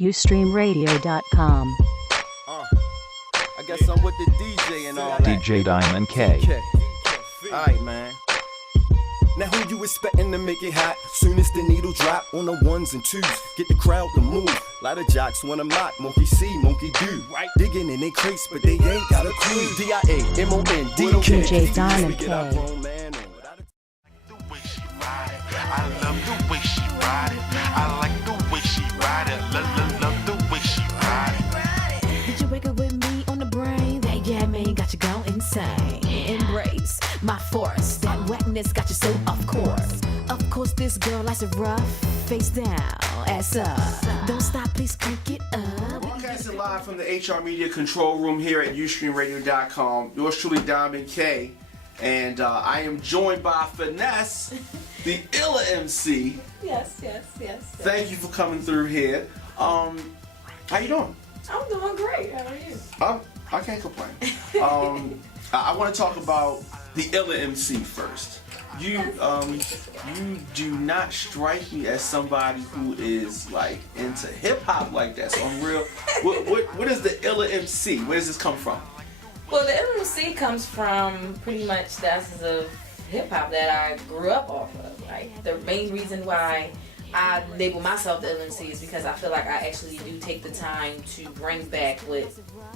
YouStreamRadio.com. I guess I'm with the DJ and all that. DJ Diamond K. Alright, man. Now who you expecting to make it hot? Soon as the needle drop on the ones and twos, get the crowd to move. Lot of jocks wanna mock, monkey see, monkey do. Right, digging in they crates, but they ain't got a clue. D-I-A-M-O-N-D-K. DJ Diamond K. I love the way she ride it. I like the way she ride it. Love the way she ride it. Did you wake up with me on the brain? That yeah, man, got you going insane. Embrace my force. That wetness got you so of course. Of course, this girl likes it rough. Face down, ass up. Don't stop, please crank it up. Broadcasting live from the HR Media Control Room here at YouStreamRadio.com. Yours truly, Diamond K. And I am joined by Finesse, the Illah Emcee. Yes. Thank you for coming through here. How you doing? I'm doing great. How are you? I can't complain. I want to talk about the Illah Emcee first. You do not strike me as somebody who is like into hip hop like that. So I'm real. What is the Illah Emcee? Where does this come from? Well, the Illah Emcee comes from pretty much the essence of hip hop that I grew up off of. Like the main reason why I label myself the Illah Emcee is because I feel like I actually do take the time to bring back what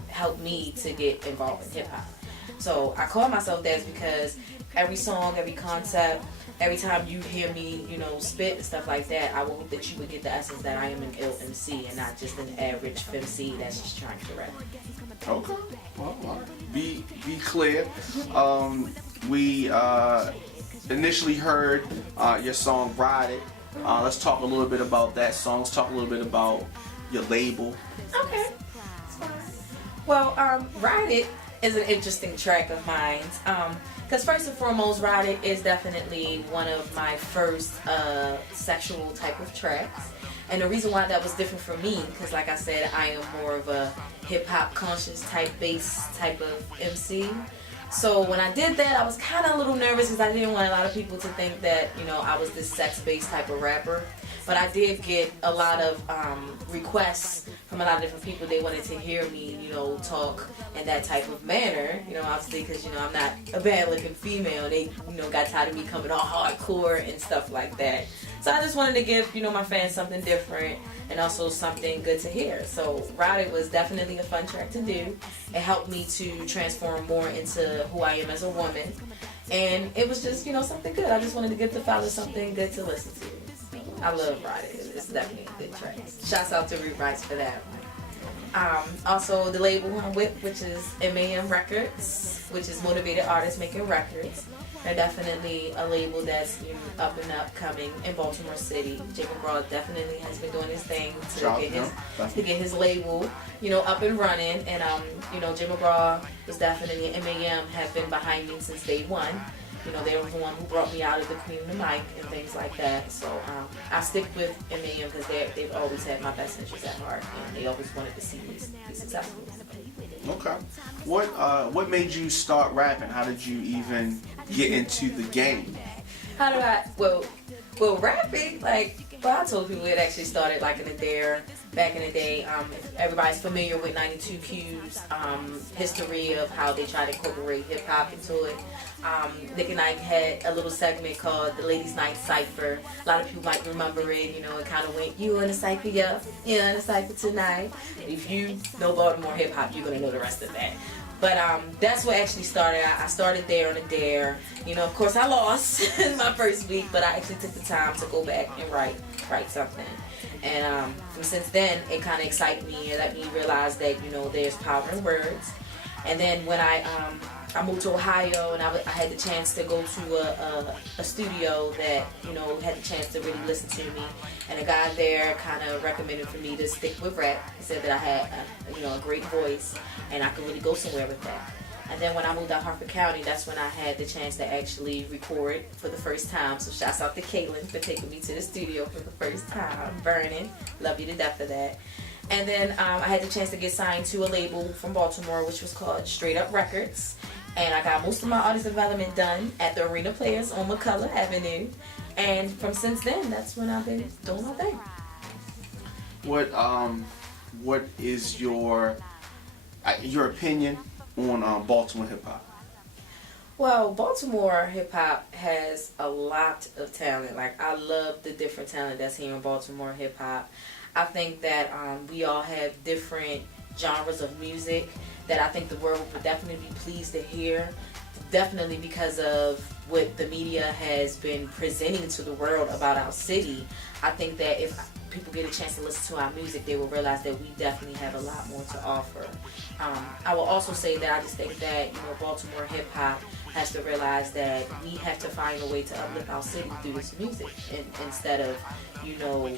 helped me to get involved in hip hop. So I call myself that because every song, every concept, every time you hear me, spit and stuff like that, I hope that you would get the essence that I am an Illah Emcee and not just an average femc that's just trying to rap. Okay. Well, be clear. We initially heard your song "Ride It." Let's talk a little bit about that song. Let's talk a little bit about your label. Okay. That's fine. Well, "Ride It" is an interesting track of mine. Because first and foremost, "Ride It" is definitely one of my first sexual type of tracks. And the reason why that was different for me, because like I said, I am more of a hip-hop conscious type bass type of MC. So when I did that, I was kind of a little nervous because I didn't want a lot of people to think that, I was this sex-based type of rapper. But I did get a lot of requests from a lot of different people. They wanted to hear me, talk in that type of manner. Obviously because, I'm not a bad-looking female. They, got tired of me coming all hardcore and stuff like that. So I just wanted to give, my fans something different and also something good to hear. So "Ride It" was definitely a fun track to do. It helped me to transform more into who I am as a woman. And it was just, something good. I just wanted to give the fellas something good to listen to. I love "Ride It." It's definitely a good track. Shouts out to Root Rights for that one. Also, the label I'm with, which is MAM Records, which is Motivated Artists Making Records. They're definitely a label that's up and up coming in Baltimore City. Jim McGraw definitely has been doing his thing to get his label, up and running. And Jim McGraw was definitely, and MAM have been behind me since day one. They were the one who brought me out of the Queen of the Mic and things like that. So I stick with MAM because they've always had my best interests at heart, and they always wanted to see me be successful. Okay. What made you start rapping? How did you even get into the game? How do I? Well, rapping, I told people it actually started back in the day. If everybody's familiar with 92 Q's history of how they tried to incorporate hip hop into it. Nick and I had a little segment called the Ladies Night Cypher. A lot of people might remember it. It kind of went, "You in the cypher, yeah, in the cypher tonight." If you know Baltimore hip hop, you're gonna know the rest of that. But that's what actually started. I started there on a dare. Of course I lost in my first week, but I actually took the time to go back and write something. And since then, it kind of excited me and let me realize that, there's power in words. And then when I moved to Ohio and I had the chance to go to a studio that, had the chance to really listen to me. And a guy there kind of recommended for me to stick with rap. He said that I had, a great voice and I could really go somewhere with that. And then when I moved out Harford County, that's when I had the chance to actually record for the first time. So shouts out to Caitlin for taking me to the studio for the first time. Burning. Love you to death for that. And then I had the chance to get signed to a label from Baltimore, which was called Straight Up Records. And I got most of my artist development done at the Arena Players on McCullough Avenue. And since then, that's when I've been doing my thing. what is your opinion on Baltimore hip hop? Well, Baltimore hip hop has a lot of talent. Like, I love the different talent that's here in Baltimore hip hop. I think that we all have different genres of music that I think the world would definitely be pleased to hear. Definitely because of what the media has been presenting to the world about our city. I think that if people get a chance to listen to our music, they will realize that we definitely have a lot more to offer. I will also say that I just think that, you know, Baltimore hip hop has to realize that we have to find a way to uplift our city through this music, and instead of, you know,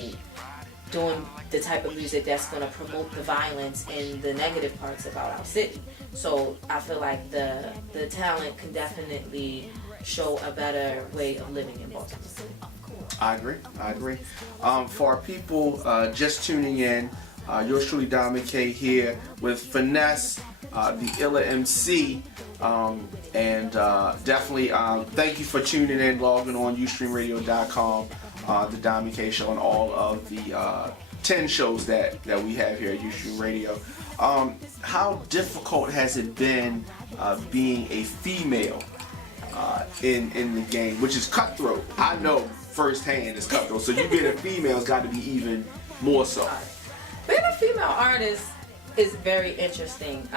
doing the type of music that's going to promote the violence and the negative parts about our city. So I feel like the talent can definitely show a better way of living in Baltimore City. I agree. For our people just tuning in, yours truly, Dom McKay, here with Finesse, the Illah Emcee, and definitely thank you for tuning in, logging on YouStreamRadio.com, the Dom McKay Show, and all of the 10 shows that we have here at YouStream Radio. How difficult has it been being a female in the game, which is cutthroat? I know firsthand it's cutthroat, so you being a female's got to be even more so. Being a female artist is very interesting.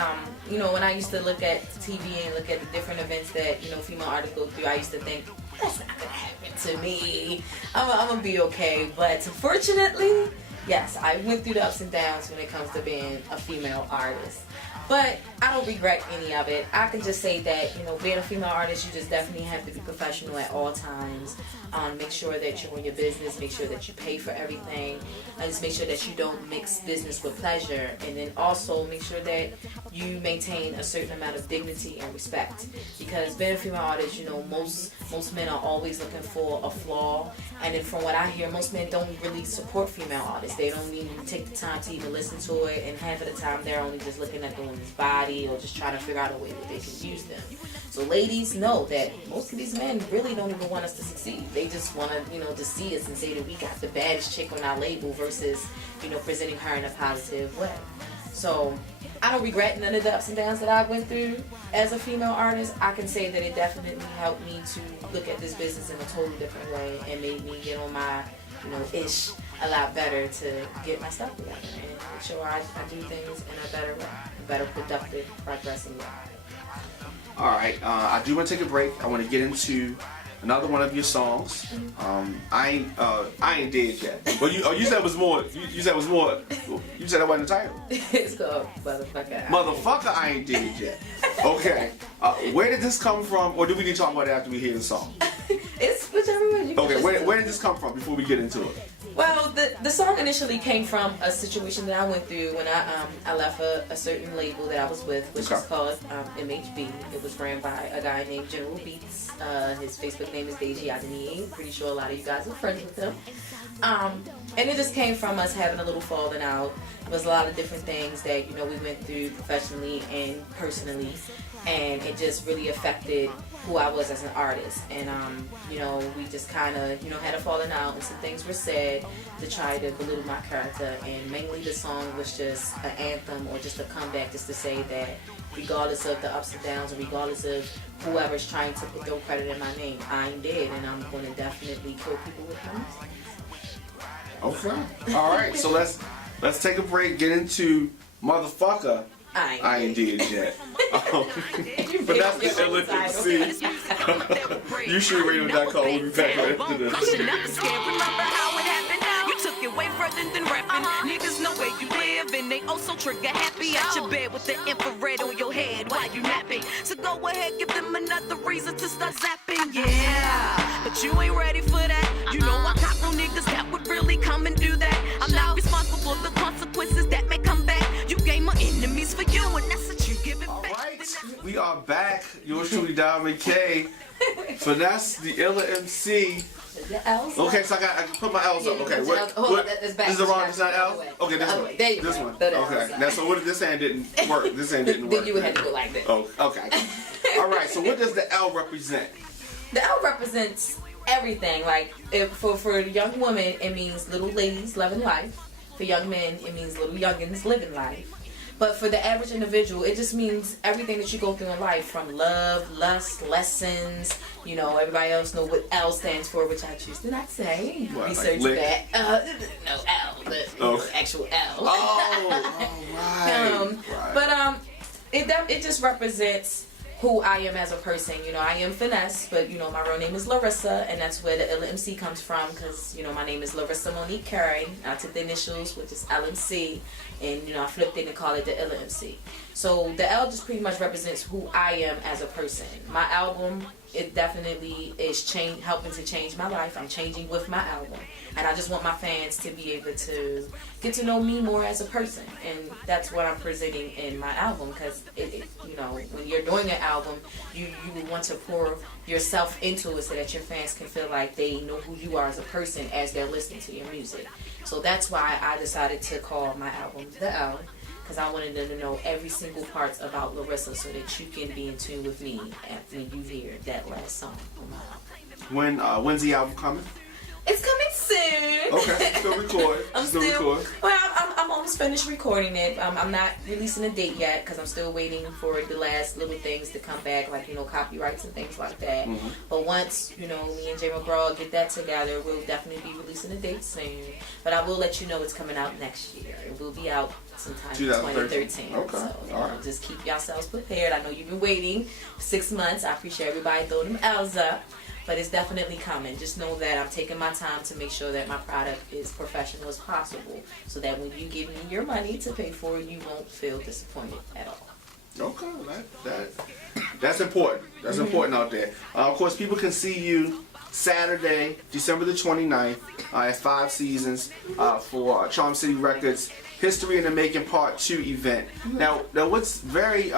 You know, when I used to look at TV and look at the different events that, you know, female artists go through, I used to think, that's not gonna happen to me. I'm gonna be okay. But fortunately, yes, I went through the ups and downs when it comes to being a female artist. But I don't regret any of it. I can just say that, you know, being a female artist, you just definitely have to be professional at all times. Make sure that you're in your business, make sure that you pay for everything, and just make sure that you don't mix business with pleasure. And then also make sure that you maintain a certain amount of dignity and respect. Because being a female artist, you know, most men are always looking for a flaw. And then from what I hear, most men don't really support female artists. They don't even take the time to even listen to it, and half of the time they're only just looking at the woman's body or just trying to figure out a way that they can use them. So ladies, know that most of these men really don't even want us to succeed. They just want to, you know, to see us and say that we got the baddest chick on our label versus, you know, presenting her in a positive way. So I don't regret none of the ups and downs that I went through as a female artist. I can say that it definitely helped me to look at this business in a totally different way and made me get on my, you know, ish a lot better to get my stuff together and make sure I do things in a better way, a better productive, progressing way. All right, I do want to take a break. I want to get into another one of your songs. I ain't dead yet. Well, you said it was more. You said it was more. You said that wasn't the title. It's called Motherfucker. Motherfucker, I ain't dead yet. Okay. Where did this come from, or do we need to talk about it after we hear the song? It's whichever one you can. Okay. Where did this come from before we get into it? Well, the song initially came from a situation that I went through when I left a certain label that I was with, which is called MHB. It was ran by a guy named General Beats. His Facebook name is Deji Adeniyi. Pretty sure a lot of you guys are friends with him. And it just came from us having a little falling out. It was a lot of different things that, you know, we went through professionally and personally, and it just really affected who I was as an artist. And you know, we just kind of, you know, had a falling out, and some things were said to try to belittle my character. And mainly the song was just an anthem or just a comeback, just to say that regardless of the ups and downs, and regardless of whoever's trying to throw credit in my name, I ain't dead, and I'm going to definitely kill people with my music. Okay. All right. So let's take a break. Get into Motherfucker. I ain't dead yet. But that's the Illah Emcee. YouStreamRadio.com. We'll be back right after this. Remember how it happened? You took it way further than rapping. Niggas know where you live and they also trigger happy at your bed with the infrared on your head while you napping. So go ahead, give them another reason to start zapping. Yeah, but you ain't ready for that. You know I cop on niggas that would really come and do that. I'm not responsible for the consequences that may come back. You gave my enemies for you, and that's what you give it back. All right, we are back. Yours truly, Dom McKay. Finesse, the Illah Emcee. Okay, so I can put my L's up. Okay, what? This is the wrong. This not L. Okay, this one. This one. Okay. Now, so what if this hand didn't work? This hand didn't work. Then you would have to go like this. Oh, okay. All right. So what does the L represent? The L represents everything. Like, for a young woman, it means little ladies loving life. For young men, it means little youngins living life. But for the average individual, it just means everything that you go through in life, from love, lust, lessons. You know, everybody else know what L stands for, which I choose to not say. What, Research like that. No, L, the actual L. Oh, right. But it just represents who I am as a person. You know, I am Finesse, but, you know, my real name is Larissa, and that's where the Illah Emcee comes from, because, you know, my name is Larissa Monique Curry. I took the initials, which is LMC, and, you know, I flipped it and called it the Illah Emcee. So the L just pretty much represents who I am as a person. My album, it definitely is helping to change my life. I'm changing with my album, and I just want my fans to be able to get to know me more as a person, and that's what I'm presenting in my album. Because you know, when you're doing an album, you would want to pour yourself into it so that your fans can feel like they know who you are as a person as they're listening to your music. So that's why I decided to call my album The L, because I wanted them to know every single part about Larissa so that you can be in tune with me when you hear that last song on my album. When's the album coming? It's coming soon. Okay, still recording. I'm almost finished recording it. I'm not releasing a date yet because I'm still waiting for the last little things to come back, like, you know, copyrights and things like that. Mm-hmm. But once, you know, me and Jay McGraw get that together, we'll definitely be releasing a date soon. But I will let you know it's coming out next year. It will be out sometime in 2013. Okay. So, you know, just keep yourselves prepared. I know you've been waiting 6 months. I appreciate everybody throwing them L's up. But it's definitely coming. Just know that I'm taking my time to make sure that my product is professional as possible, so that when you give me your money to pay for it, you won't feel disappointed at all. Okay, that's important. That's important out there. Of course, people can see you Saturday, December the 29th at 5 Seasons for Charm City Records History in the Making Part 2 event. Now what's very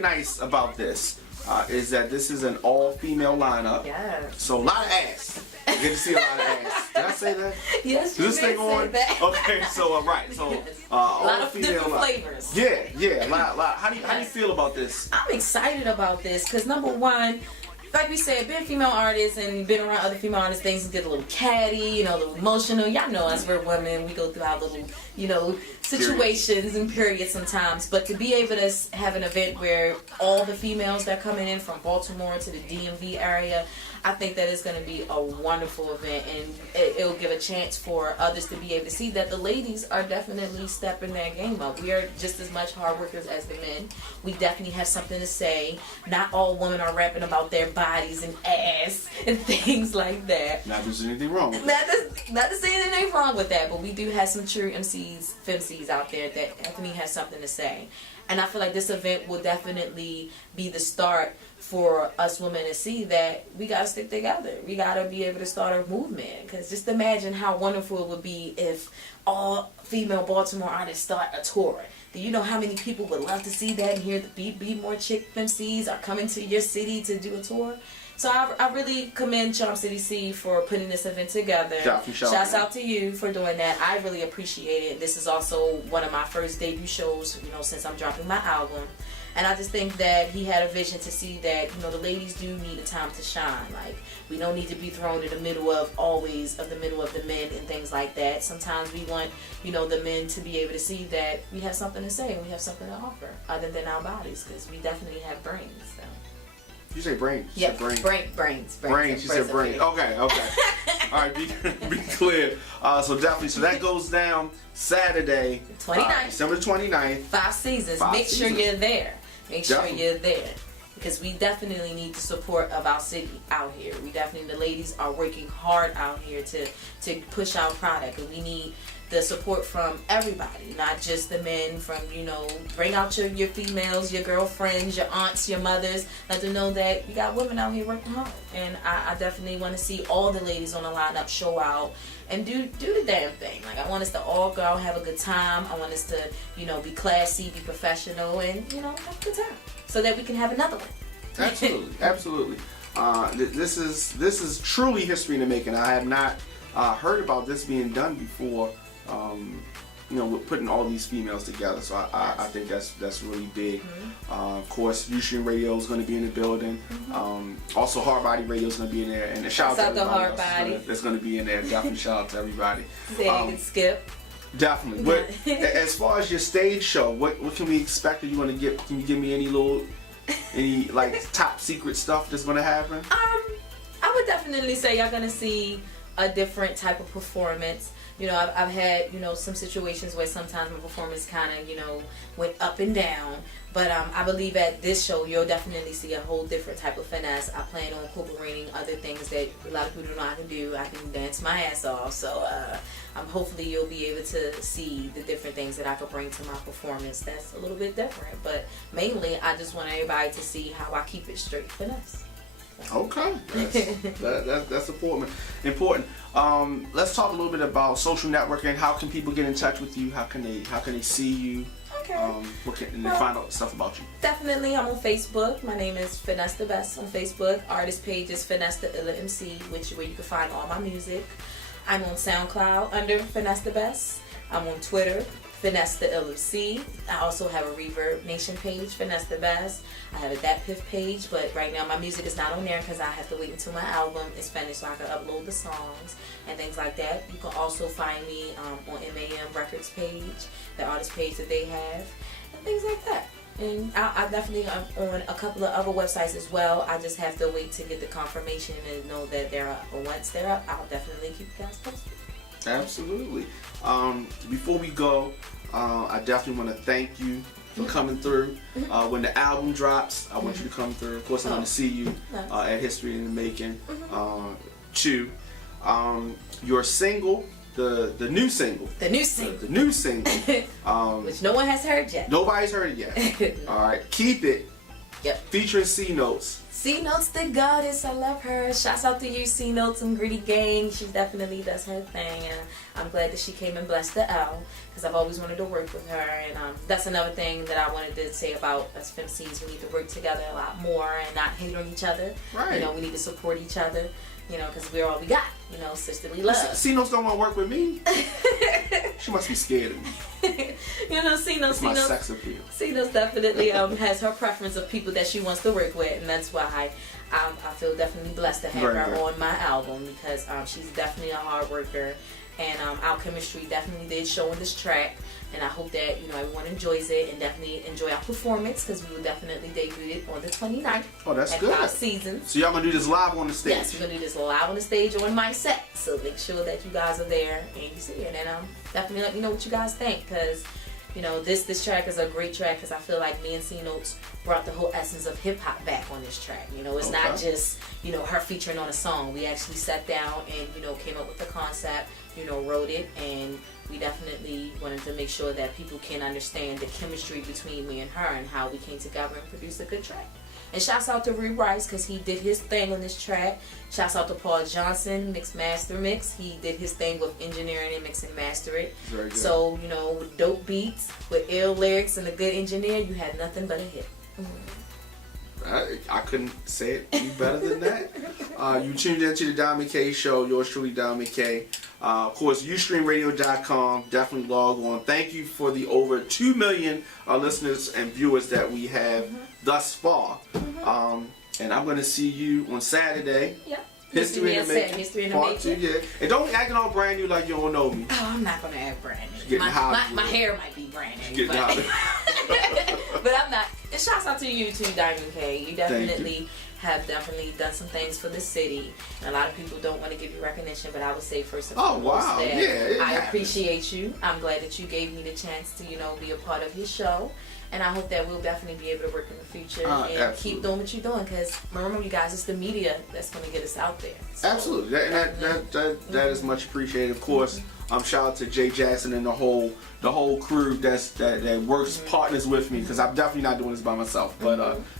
nice about this is that this is an all-female lineup. Yeah. So a lot of ass. You get to see a lot of ass. Did I say that? Yes, you Is this thing on? that. Okay, so right. So Yes. A lot of different flavors. Yeah, a lot. How do you feel about this? I'm excited about this because, number one, like we said, being female artists and being around other female artists, things get a little catty, you know, a little emotional. Y'all know us, we're women. We go through our little, you know, situations and periods sometimes. But to be able to have an event where all the females that are coming in from Baltimore to the DMV area, I think that it's going to be a wonderful event, and it'll give a chance for others to be able to see that the ladies are definitely stepping their game up. We are just as much hard workers as the men. We definitely have something to say. Not all women are rapping about their bodies and ass and things like that. Not that there's anything wrong with that. Not to say anything wrong with that, but we do have some true femcs out there that definitely have something to say. And I feel like this event will definitely be the start for us women to see that we got to stick together. We got to be able to start a movement. Because just imagine how wonderful it would be if all female Baltimore artists start a tour. Do you know how many people would love to see that and hear the Be More Chick MCs are coming to your city to do a tour? So I really commend Charm City C for putting this event together. Shouts out to you for doing that. I really appreciate it. This is also one of my first debut shows, you know, since I'm dropping my album. And I just think that he had a vision to see that, you know, the ladies do need a time to shine. Like, we don't need to be thrown in the middle of the men and things like that. Sometimes we want, you know, the men to be able to see that we have something to say and we have something to offer other than our bodies, because we definitely have brains. So. You say brains? Yeah, brains. Brains. You said brains. Okay. All right, be clear. So definitely, so that goes down Saturday, 29th. December 29th. 5 Seasons. Make sure you're there. Because we definitely need the support of our city out here. The ladies are working hard out here to push our product, and we need the support from everybody, not just the men. From, you know, bring out your females, your girlfriends, your aunts, your mothers. Let them know that we got women out here working hard, and I definitely want to see all the ladies on the lineup show out and do the damn thing. Like, I want us to all go out, have a good time. I want us to, you know, be classy, be professional, and, you know, have a good time so that we can have another one. Absolutely. This is truly history in the making. I have not heard about this being done before. You know, with putting all these females together, so I think that's really big. Mm-hmm. Of course, YouStreamRadio is going to be in the building. Mm-hmm. Also, Hard Body Radio is going to be in there, and shout out to everybody that's going to be in there. Definitely shout out to everybody. Zig and Skip. Definitely. What, as far as your stage show, what can we expect? Are you going to get? Can you give me any like top secret stuff that's going to happen? I would definitely say y'all gonna see a different type of performance. You know, I've had, you know, some situations where sometimes my performance kind of, you know, went up and down. But I believe at this show, you'll definitely see a whole different type of finesse. I plan on incorporating other things that a lot of people don't know I can do. I can dance my ass off. So hopefully you'll be able to see the different things that I could bring to my performance that's a little bit different. But mainly, I just want everybody to see how I keep it straight finesse. Okay, that's important. Let's talk a little bit about social networking. How can people get in touch with you? How can they see you? Okay. And find out stuff about you. Definitely, I'm on Facebook. My name is Finesse the Best on Facebook. Artist page is Finesse the Illah Emcee, where you can find all my music. I'm on SoundCloud under Finesse the Best. I'm on Twitter, Finesse the Illah Emcee. I also have a Reverb Nation page, Finesse the Best. I have a Dat Piff page, but right now my music is not on there because I have to wait until my album is finished so I can upload the songs and things like that. You can also find me on MAM Records page, the artist page that they have, and things like that. And I definitely am on a couple of other websites as well. I just have to wait to get the confirmation and know that they're up. But once they're up, I'll definitely keep you guys posted. Absolutely. Before we go, I definitely want to thank you for coming through. When the album drops, I want you to come through. Of course, I want to see you at History in the Making 2. Your single, the new single. The new single. The new single. Which no one has heard yet. Nobody's heard it yet. All right. Keep It. Yep. Featuring C Notes. C Notes the goddess, I love her. Shouts out to you, C Notes and Gritty Gang. She definitely does her thing, and I'm glad that she came and blessed the L, because I've always wanted to work with her. And that's another thing that I wanted to say about us FemCs. We need to work together a lot more and not hate on each other. Right. You know, we need to support each other. You know, because we're all we got. You know, sisterly love. C Notes don't want to work with me. She must be scared of me. You know, C Notes. It's my sex appeal. C Notes definitely has her preference of people that she wants to work with, and that's why I feel definitely blessed to have her on my album, because she's definitely a hard worker, and our chemistry definitely did show in this track. And I hope that, you know, everyone enjoys it and definitely enjoy our performance, because we will definitely debut it on the 29th. Oh, that's at good. 5 Seasons. So y'all gonna do this live on the stage? Yes, we're gonna do this live on the stage on my set. So make sure that you guys are there and you see it. And definitely let me know what you guys think, because, you know, this track is a great track, because I feel like me and C Notes brought the whole essence of hip hop back on this track. You know, it's not just, you know, her featuring on a song. We actually sat down and, you know, came up with the concept, you know, wrote it, and we definitely wanted to make sure that people can understand the chemistry between me and her and how we came together and produced a good track. And shouts out to Reed Rice, because he did his thing on this track. Shouts out to Paul Johnson, Master Mix. He did his thing with engineering and mix and master it. Very good. So, you know, with dope beats, with ill lyrics, and a good engineer, you had nothing but a hit. I couldn't say it any better than that. You tuned into the Diamond K Show. Yours truly, Diamond K. Of course, YouStreamRadio.com. Definitely log on. Thank you for the over 2 million listeners and viewers that we have thus far. And I'm going to see you on Saturday. Yep. History in the Making. History in the Part 2, Making. yeah. And don't be acting all brand new like you don't know me. Oh, I'm not going to act brand new. Getting My hair might be brand new. But I'm not. And shouts out to you too, Diamond K. You definitely have done some things for the city. And a lot of people don't want to give you recognition, but I would say first and foremost that I appreciate you. I'm glad that you gave me the chance to, you know, be a part of your show. And I hope that we'll definitely be able to work in the future and keep doing what you're doing. Because remember, you guys, it's the media that's going to get us out there. So, absolutely, that is much appreciated. Of course, shout out to Jay Jackson and the whole crew that works partners with me, because I'm definitely not doing this by myself. But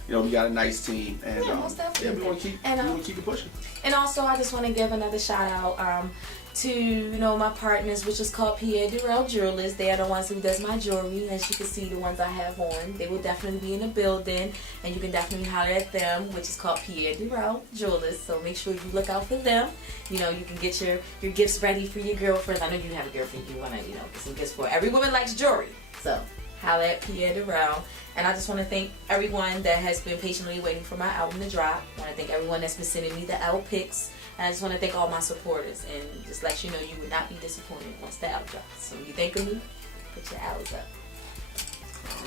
you know, we got a nice team, and most definitely. we want to keep it pushing. And also, I just want to give another shout out to, you know, my partners, which is called Pierre Durrell Jewelers. They are the ones who does my jewelry. As you can see, the ones I have on, they will definitely be in the building, and you can definitely holler at them, which is called Pierre Durrell Jewelers. So make sure you look out for them. You know, you can get your gifts ready for your girlfriends. I know you have a girlfriend. You want to, you know, get some gifts for. Every woman likes jewelry, so holler at Pierre Durrell. And I just want to thank everyone that has been patiently waiting for my album to drop. I want to thank everyone that's been sending me the L pics. And I just want to thank all my supporters and just let you know you would not be disappointed once the album drops. So when you think of me, put your owls up.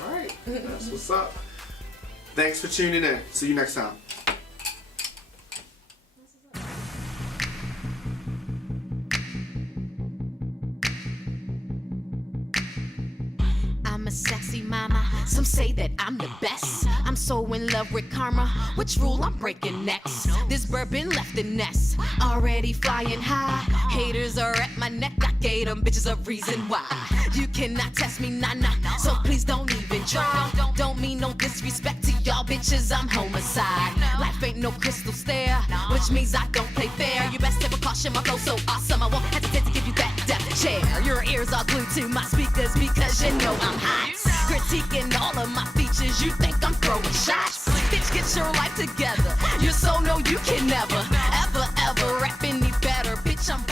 All right, that's what's up. Thanks for tuning in. See you next time. I'm a sexy mama. Some say that I'm the best. I'm so in love with karma. Which rule I'm breaking next? This bourbon left the nest. Already flying high. Haters are at my neck. I gave them bitches a reason why. You cannot test me, nah. So please don't even try. Don't mean no disrespect to y'all bitches. I'm homicide. Life ain't no crystal stair, which means I don't play fair. You best take caution. My flow so awesome. I won't hesitate to give you that death chair. Your ears are glued to my speakers because you know I'm hot. Critiquing all of my features, you think I'm throwing shots? Bitch, get your life together. You're so no, you can never, ever rap any better. Bitch, I'm